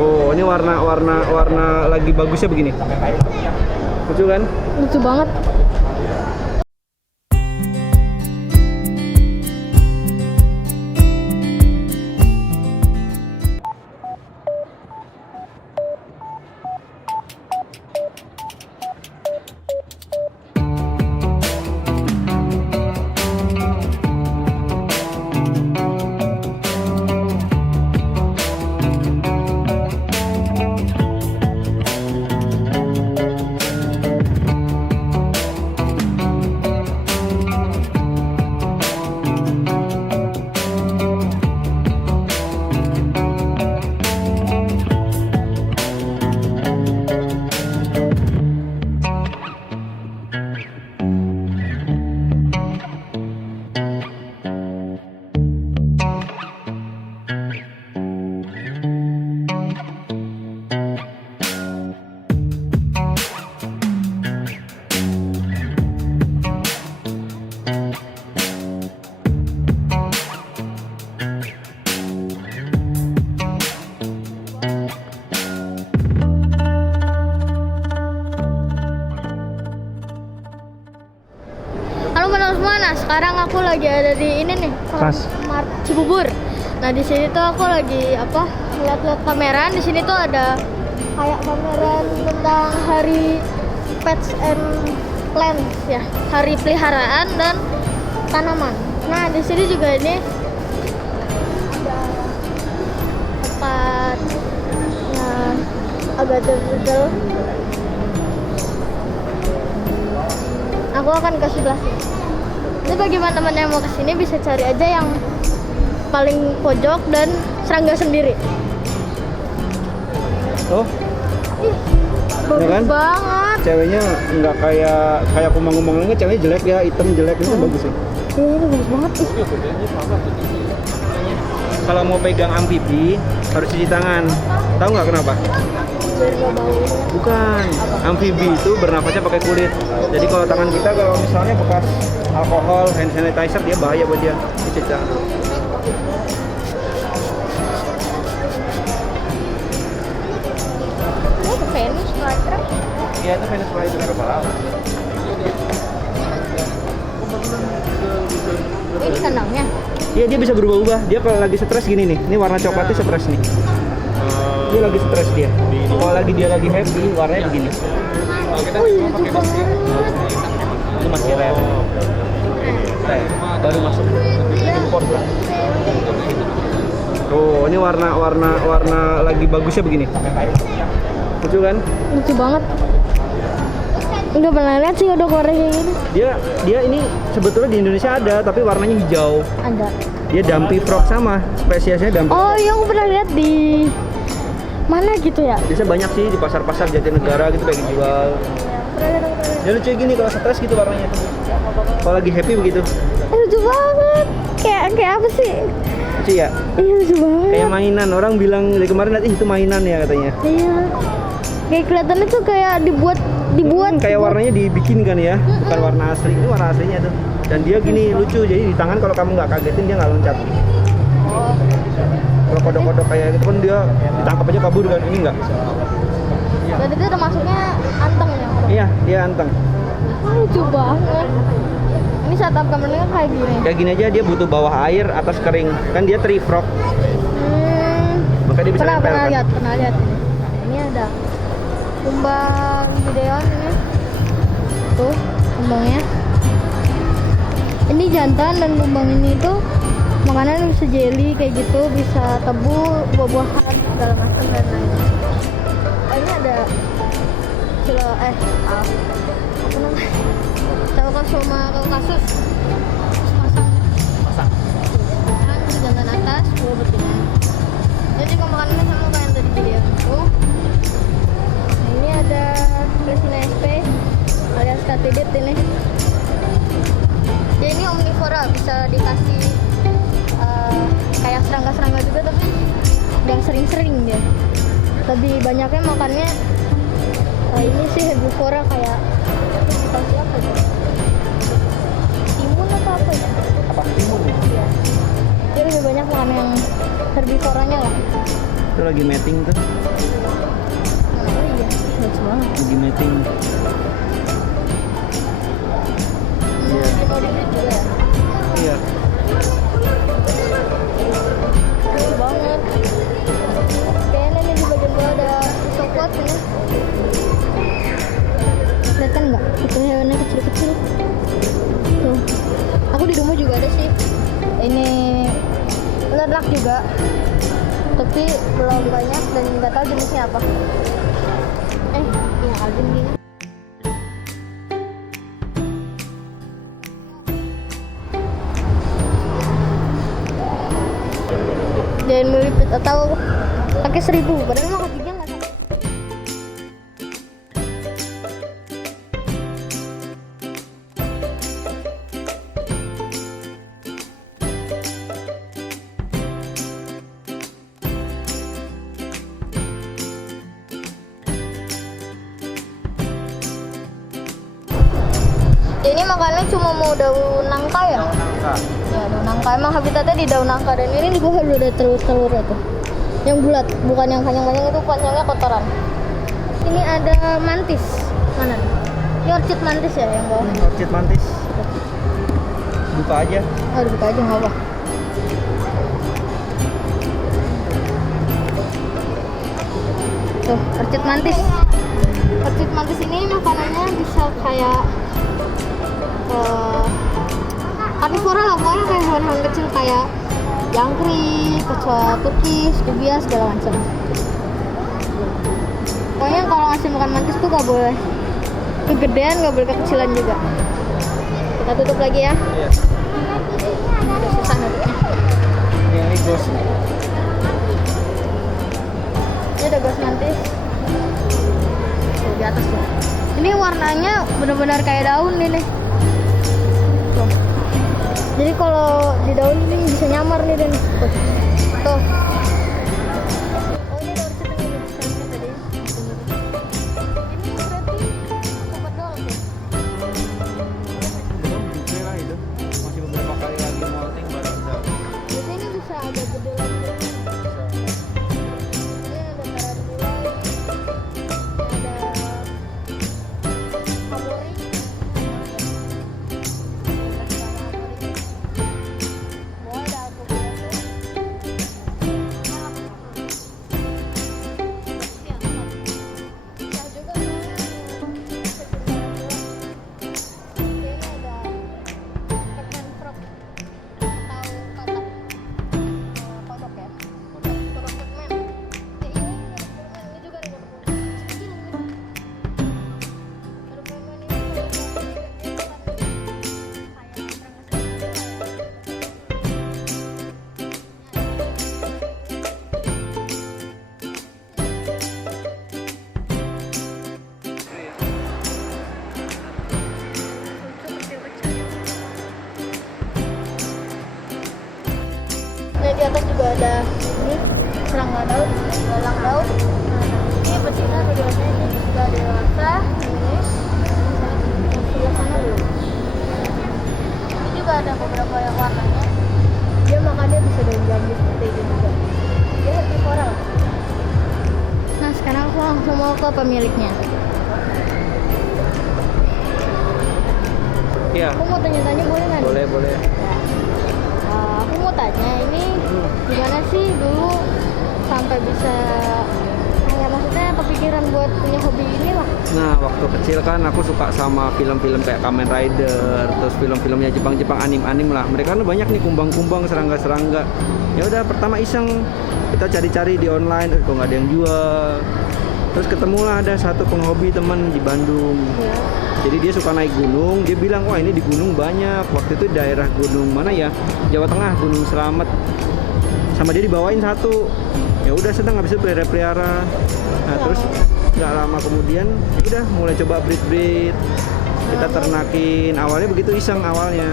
Oh, ini warna lagi bagusnya begini. Lucu kan? Lucu banget. Nah, sekarang aku lagi ada di ini nih, Mart Cibubur. Nah, di sini tuh aku lagi lihat-lihat pameran. Di sini tuh ada kayak pameran tentang hari pets and plants ya, hari peliharaan dan tanaman. Nah, di sini juga ini ada tempat yang agak detail. Aku akan ke sebelah sini. Jadi bagi teman-teman yang mau kesini bisa cari aja yang paling pojok dan serangga sendiri. Oh, ih, bagus kan? Banget. Ceweknya nggak kayak kumang-kumang lainnya, ceweknya jelek ya, hitam jelek itu bagus ya. Ini bagus banget. Kalau mau pegang amfibi harus cuci tangan. Tahu nggak kenapa? Biar nggak bau. Bukan, amfibi itu bernafasnya pakai kulit. Jadi kalau tangan kita kalau misalnya bekas alkohol, hand sanitizer, dia bahaya buat dia. Cuci tangan. Ini Venus flytrap. Iya, itu Venus flytrap kepala. Ini kandangnya. Iya, dia bisa berubah-ubah. Dia kalau lagi stres gini nih. Ini warna coklatnya stres nih. Dia lagi stres dia. Kalau dia lagi happy, warnanya begini. Oh iya, lucu banget. Itu masih rare. Baru masuk. Import lah. Oh, ini warna lagi bagusnya begini. Lucu kan? Lucu banget. Nggak pernah lihat sih kodok warna kayak gini. Dia ini sebetulnya di Indonesia ada, tapi warnanya hijau. Ada. Dia dumpy frog sama, spesiesnya dumpy. Oh iya, aku pernah lihat di mana gitu ya? Biasanya banyak sih di pasar-pasar Jatinegara gitu kayak dijual. Dia lucu gini kalau stres gitu warnanya. Kalau lagi happy begitu. Lucu banget. Kayak apa sih? Lucu ya? Iya, lucu banget. Kayak mainan. Orang bilang dari kemarin nanti itu mainan ya katanya. Iya. Kayak kelihatannya tuh kayak dibuat kayak warnanya dibikin kan ya, bukan warna asli. Ini warna aslinya tuh. Dan dia gini lucu, jadi di tangan kalau kamu nggak kagetin dia nggak loncat. Oh. Kalau kodok-kodok kayak gitu kan dia ditangkap aja kabur kan, ini nggak. Dan itu termasuknya anteng ya? Iya, dia anteng. Lucu banget. Ini saat kameranya kayak gini. Kayak gini aja dia butuh bawah air, atas kering. Kan dia tree frog. Maka dia bisa nempel kan. Pernah lihat ini. Ini ada kumbang gideon ini. Tuh, kumbangnya. Ini jantan dan kumbang ini tuh makanan bisa jelly kayak gitu, bisa tebu, buah-buahan segala macam dan lain-lain. Oh, ini ada apa namanya? Caucasoma caucasus. Pasang. Di jantan atas, buah betina. Jadi makanannya sama kayak yang tadi gideon tuh. Nah, ini ada Crescina sp alias katidid ini. Dia ini omnivora, bisa dikasih kayak serangga-serangga juga, tapi yang sering-sering dia. Lebih banyaknya makannya ini sih herbivora, kayak dikasih apa ya? Timun atau apa ya? Apa timun? Iya. Dia lebih banyak makan yang herbivoranya lah. Itu lagi mating tuh. Oh iya, lucu banget. Lagi mating. Iya. Ini mau dibeli juga ya? Iya. Lucu banget. Kayaknya nih di bagian bawah ada coklat ini. Kelihatan nggak? Itu hewannya kecil-kecil. Tuh. Aku di rumah juga ada sih. Ini ular rak juga. Tapi belum banyak dan nggak tahu jenisnya apa. Iya Alvin gini. Dan melipit atau pakai 1000, padahal mah kakinya nggak sampai. Ini makannya cuma mau daun nangka ya? Nangka. Ya, daun nangka. Emang habitatnya di daun nangka dan ini di bawah udah ada telur-telurnya tuh. Yang bulat, bukan yang panjang-panjang itu panjangnya kotoran. Ini ada mantis. Mana nih? Ini orchid mantis ya yang bawah. Orchid mantis. Buka aja. Oh, dibuka aja nggak apa. Tuh, orchid mantis. Orchid mantis ini makanannya bisa kayak karnivora lah, pokoknya kayak hewan-hewan kecil kayak jangkrik, kecoa turkis, dubia, segala macam. Pokoknya kalau ngasih makan mantis tuh gak boleh kegedean, gak boleh kekecilan juga. Kita tutup lagi ya. Iya. Udah susah nutupnya. Ini ghost nih. Ini ada ghost mantis. Tuh di atas tuh. Ini warnanya benar-benar kayak daun ini. Tuh. Jadi kalau di daun ini bisa nyamar nih Dan. Tuh. Tuh. Oh ini ada orchid yang udah disampai tadi. Ini berarti obat doang tuh. Belum gede lah itu. Masih beberapa kali lagi molting baru bisa. Jadi ini bisa agak gede lagi. Ini ada tarantula, ada habori. Mau ada alpukat. Bisa juga ini ada Pac-Man frog atau kotak kodok ya. Kodok Pac-Man. Ini juga ada kodok kecil ini. Kodok Pac-Man ini kalau gede Nah di atas juga ada ini serangga daun, galang daun. Ini betina tujuannya ini juga dewasa. Ini sebelah sana belum. Ini juga ada beberapa yang warnanya. Dia makannya bisa daun jambu seperti itu juga. Dia herbivora lah. Nah sekarang aku langsung mau ke pemiliknya. Iya. Aku mau tanya-tanya boleh nggak? Boleh, boleh. Aku mau tanya ini gimana sih dulu sampai bisa maksudnya kepikiran buat punya hobi ini lah. Nah, waktu kecil kan aku suka sama film-film kayak Kamen Rider, terus film-filmnya Jepang-Jepang, anim-anim lah. Mereka kan banyak nih kumbang-kumbang, serangga-serangga. Ya udah pertama iseng kita cari-cari di online, kok nggak ada yang jual. Terus ketemulah ada satu penghobi teman di Bandung. Ya. Jadi dia suka naik gunung, dia bilang wah ini di gunung banyak. Waktu itu daerah gunung mana ya? Jawa Tengah, Gunung Slamet. Sama dia dibawain satu. Ya udah seneng, habis itu pelihara. Nah terus nggak lama kemudian ya udah mulai coba breed. Kita ternakin. Awalnya begitu iseng awalnya.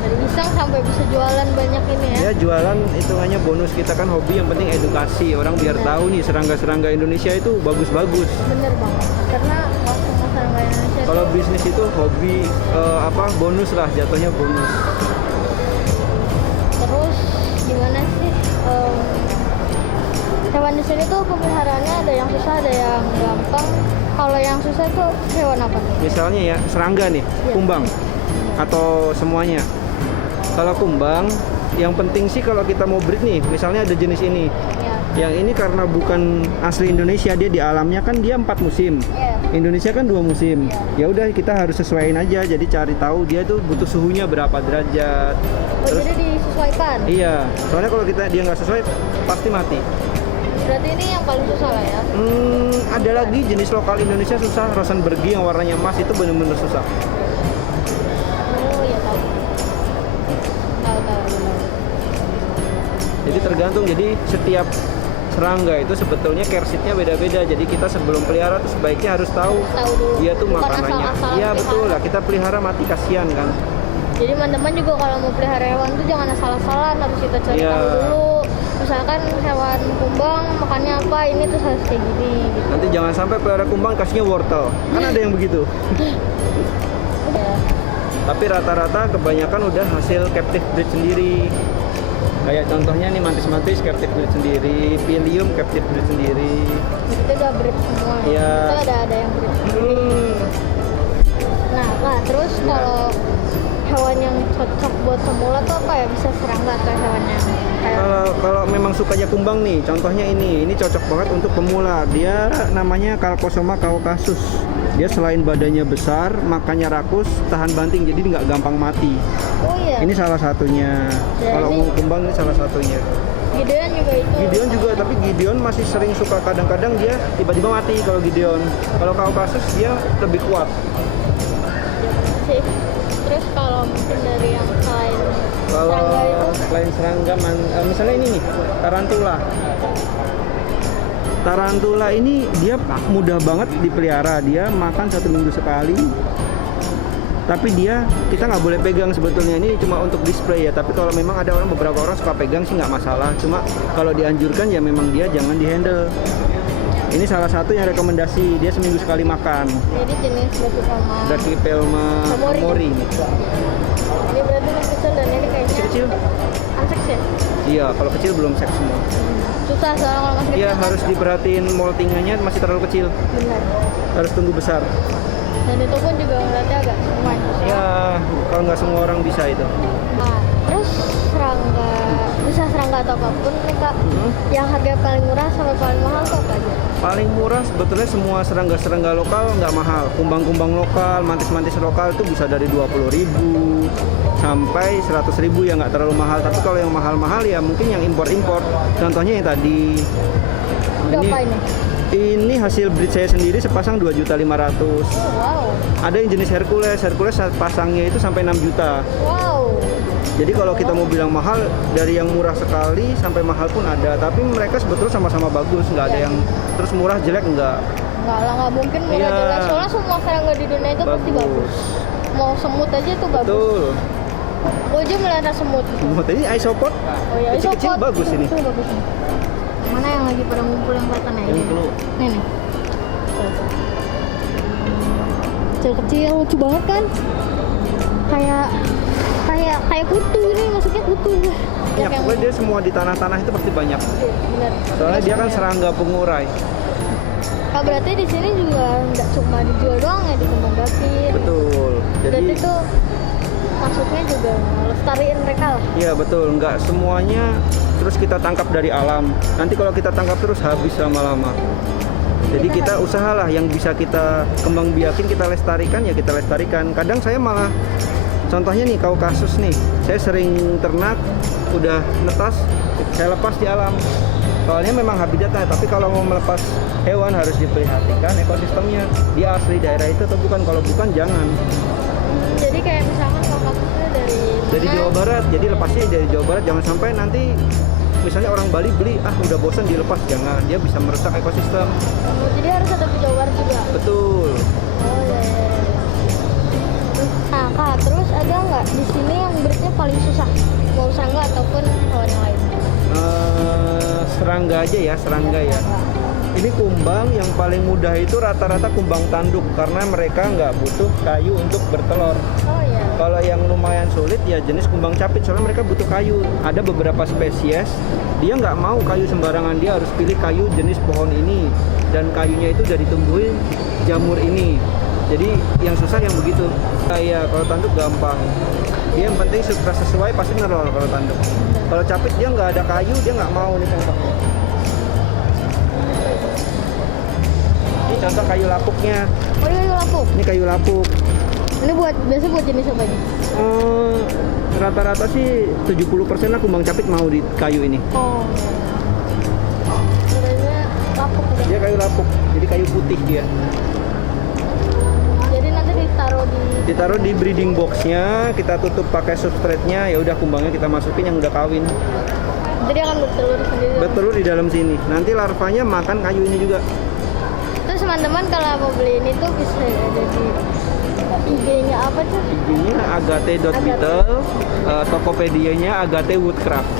Dari iseng sampai bisa jualan banyak ini ya. Ya jualan hitungannya bonus, kita kan hobi, yang penting edukasi orang biar tahu nih serangga-serangga Indonesia itu bagus-bagus. Bener banget. Karena waktu serangga Indonesia Kalau bisnis itu hobi bonus lah, jatuhnya bonus. terus gimana sih hewan di sini tuh pemeliharaannya ada yang susah, ada yang gampang. Kalau yang susah itu hewan apa tuh? Misalnya ya serangga nih, Iya. kumbang atau semuanya. Kalau kumbang, yang penting sih kalau kita mau breed nih, misalnya ada jenis ini. Ya. Yang ini karena bukan asli Indonesia, dia di alamnya kan dia 4 musim. Iya. Indonesia kan 2 musim. Ya udah kita harus sesuaiin aja. Jadi cari tahu dia tuh butuh suhunya berapa derajat. Oh, Terus jadi disesuaikan. iya, soalnya kalau dia nggak sesuai pasti mati. Berarti ini yang paling susah lah ya. Ada lagi jenis lokal Indonesia susah, Rosenbergi yang warnanya emas itu bener-bener susah. Oh iya tahu. Tahu. Jadi tergantung, jadi setiap serangga itu sebetulnya care sheet-nya beda-beda. Jadi kita sebelum pelihara tuh sebaiknya harus tahu Tahu dulu. dia tuh Bukan makanannya. asal-asalan Iya betul pelihara. lah, kita pelihara mati kasihan kan. Jadi teman-teman juga kalau mau pelihara hewan tuh jangan asal-asalan, harus kita cari Iya. tahu dulu. Misalkan hewan kumbang makannya apa, ini tuh harus kayak gini gitu. Nanti jangan sampai pelihara kumbang kasihnya wortel. Kan ada yang begitu. Ya. Tapi rata-rata kebanyakan udah hasil captive breed sendiri. Kayak contohnya nih mantis-mantis captive breed sendiri, Pilium captive breed sendiri. Itu udah breed semua. Iya. Itu ada yang breed. Nah, terus Iya. kalau hewan yang cocok buat pemula tuh apa ya? Bisa serangga atau hewan yang kayak Kalau memang sukanya kumbang nih, contohnya ini cocok banget untuk pemula. Dia namanya Calcosoma caucasus. Dia selain badannya besar, makannya rakus, tahan banting, jadi nggak gampang mati. oh iya. Ini salah satunya. Jadi- Kalau mau kumbang ini salah satunya. Gideon juga itu. Gideon juga, tapi Gideon masih sering suka kadang-kadang dia tiba-tiba mati kalau Gideon. Kalau Caucasus dia lebih kuat. Sih. Terus kalau mungkin dari yang selain Kalau serangga itu selain serangga, misalnya ini nih, tarantula. Tarantula ini dia mudah banget dipelihara. Dia makan 1 minggu sekali. Tapi kita nggak boleh pegang sebetulnya, ini cuma untuk display ya. Tapi kalau memang ada beberapa orang suka pegang sih nggak masalah. Cuma kalau dianjurkan ya memang dia jangan dihandle. Ini salah satu yang rekomendasi, dia seminggu sekali makan. jadi jenis Brachypelma. Brachypelma Komori. komori. Ini berarti yang kecil dan ini kayaknya Kecil-kecil? unsek ya? Iya, kalau kecil belum seks semua. Susah soalnya kalau masih kecil. Iya, kan? harus diperhatiin moltingannya masih terlalu kecil. Benar. Harus tunggu besar. Dan itu pun juga ngeliatnya agak lumayan susah. Ya, kalau nggak semua orang bisa itu. Nah, terus serangga atau apapun nih kak, Hmm. yang harga paling murah sampai paling mahal tuh apa aja? Paling murah sebetulnya semua serangga-serangga lokal nggak mahal. Kumbang-kumbang lokal, mantis-mantis lokal itu bisa dari 20.000 sampai 100.000 ya, nggak terlalu mahal. Tapi kalau yang mahal-mahal ya mungkin yang impor-impor. Contohnya yang tadi. Itu apa ini? Ini hasil breed saya sendiri sepasang 2.500.000. Wow, Ada yang jenis Hercules pasangnya itu sampai 6 juta. wow. Jadi kalau kita mau bilang mahal, dari yang murah sekali sampai mahal pun ada. Tapi mereka sebetulnya sama-sama bagus, nggak ada Iya. yang terus murah jelek nggak. Nggak lah, nggak mungkin murah Iya. jelek. Soalnya semua serangga di dunia itu pasti bagus. Mau semut aja itu bagus. Betul. Aku aja melihara semut. Semut ini isopod Oh iya, kecil-kecil isopod. bagus ini. Itu bagus nih. Mana yang lagi pada ngumpul yang kelihatan ya? Ini dulu. Nih. Kecil-kecil lucu banget kan? Kayak kutu ini, maksudnya kutu. Ya, pokoknya dia semua di tanah-tanah itu pasti banyak. Bener. Soalnya dia kan Terus, serangga pengurai. Ah, berarti di sini juga nggak cuma dijual doang ya, dikembangin. Betul. Jadi Berarti tuh maksudnya juga lestariin mereka lah. iya betul, nggak semuanya terus kita tangkap dari alam. Nanti kalau kita tangkap terus habis lama-lama. Jadi kita usahalah yang bisa kita kembang biakin, kita lestarikan ya kita lestarikan. Kadang saya malah contohnya nih Caucasus nih, saya sering ternak, udah netas, saya lepas di alam. Soalnya memang habitatnya, tapi kalau mau melepas hewan harus diperhatikan ekosistemnya. Dia asli daerah itu atau bukan? Kalau bukan jangan. Jadi kayak misalkan kalau kasusnya Dari mana, Jawa Barat, jadi lepasnya dari Jawa Barat, jangan sampai nanti misalnya orang Bali beli, udah bosan dilepas, jangan, dia bisa merusak ekosistem. jadi harus ada di Jawa Barat juga. Betul. Oh iya. Nah kak, terus ada nggak di sini yang breednya paling susah? Mau serangga ataupun hewan yang lain? Serangga aja ya, serangga ya. Ini kumbang yang paling mudah itu rata-rata kumbang tanduk karena mereka nggak butuh kayu untuk bertelur. Oh iya. Kalau yang lumayan sulit ya jenis kumbang capit, soalnya mereka butuh kayu. Ada beberapa spesies dia nggak mau kayu sembarangan, dia harus pilih kayu jenis pohon ini dan kayunya itu udah ditumbuhin jamur ini. Jadi yang susah yang begitu. Kayak kalau tanduk gampang, dia yang penting sutra sesuai pasti nerol kalau tanduk. Kalau capit dia nggak ada kayu, dia nggak mau nih contohnya. Ini contoh kayu lapuknya. Oh iya, kayu lapuk. Ini kayu lapuk. Ini biasa buat jenis apa aja? Rata-rata sih 70% lah kumbang capit mau di kayu ini. Oh. Sebenarnya lapuk ya. Dia kayu lapuk, jadi kayu putih dia. Jadi nanti Ditaruh di breeding boxnya, kita tutup pakai substrate-nya, ya udah kumbangnya kita masukin yang udah kawin. Jadi akan bertelur sendiri. Bertelur di dalam sini. Nanti larvanya makan kayu ini juga. Terus teman-teman kalau mau beli ini tuh bisa ada di IG-nya apa tuh? IG-nya agate.beetle, Tokopedia-nya Agate Woodcraft.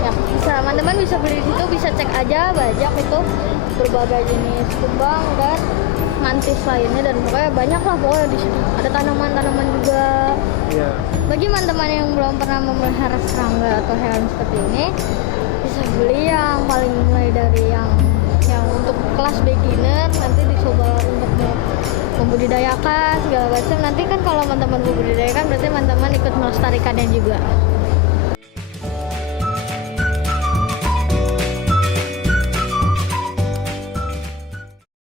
Ya, bisa teman-teman bisa beli di situ, bisa cek aja banyak itu berbagai jenis kumbang dan mantis lainnya, dan pokoknya banyak lah pokoknya di situ. Ada tanaman-tanaman juga. Iya. Bagi teman-teman yang belum pernah memelihara serangga atau hewan seperti ini, bisa beli yang paling mulai dari yang untuk kelas beginner, nanti dicoba untuk membudidayakan segala macam. Nanti kan kalau teman-teman membudidayakan berarti teman-teman ikut melestarikannya juga.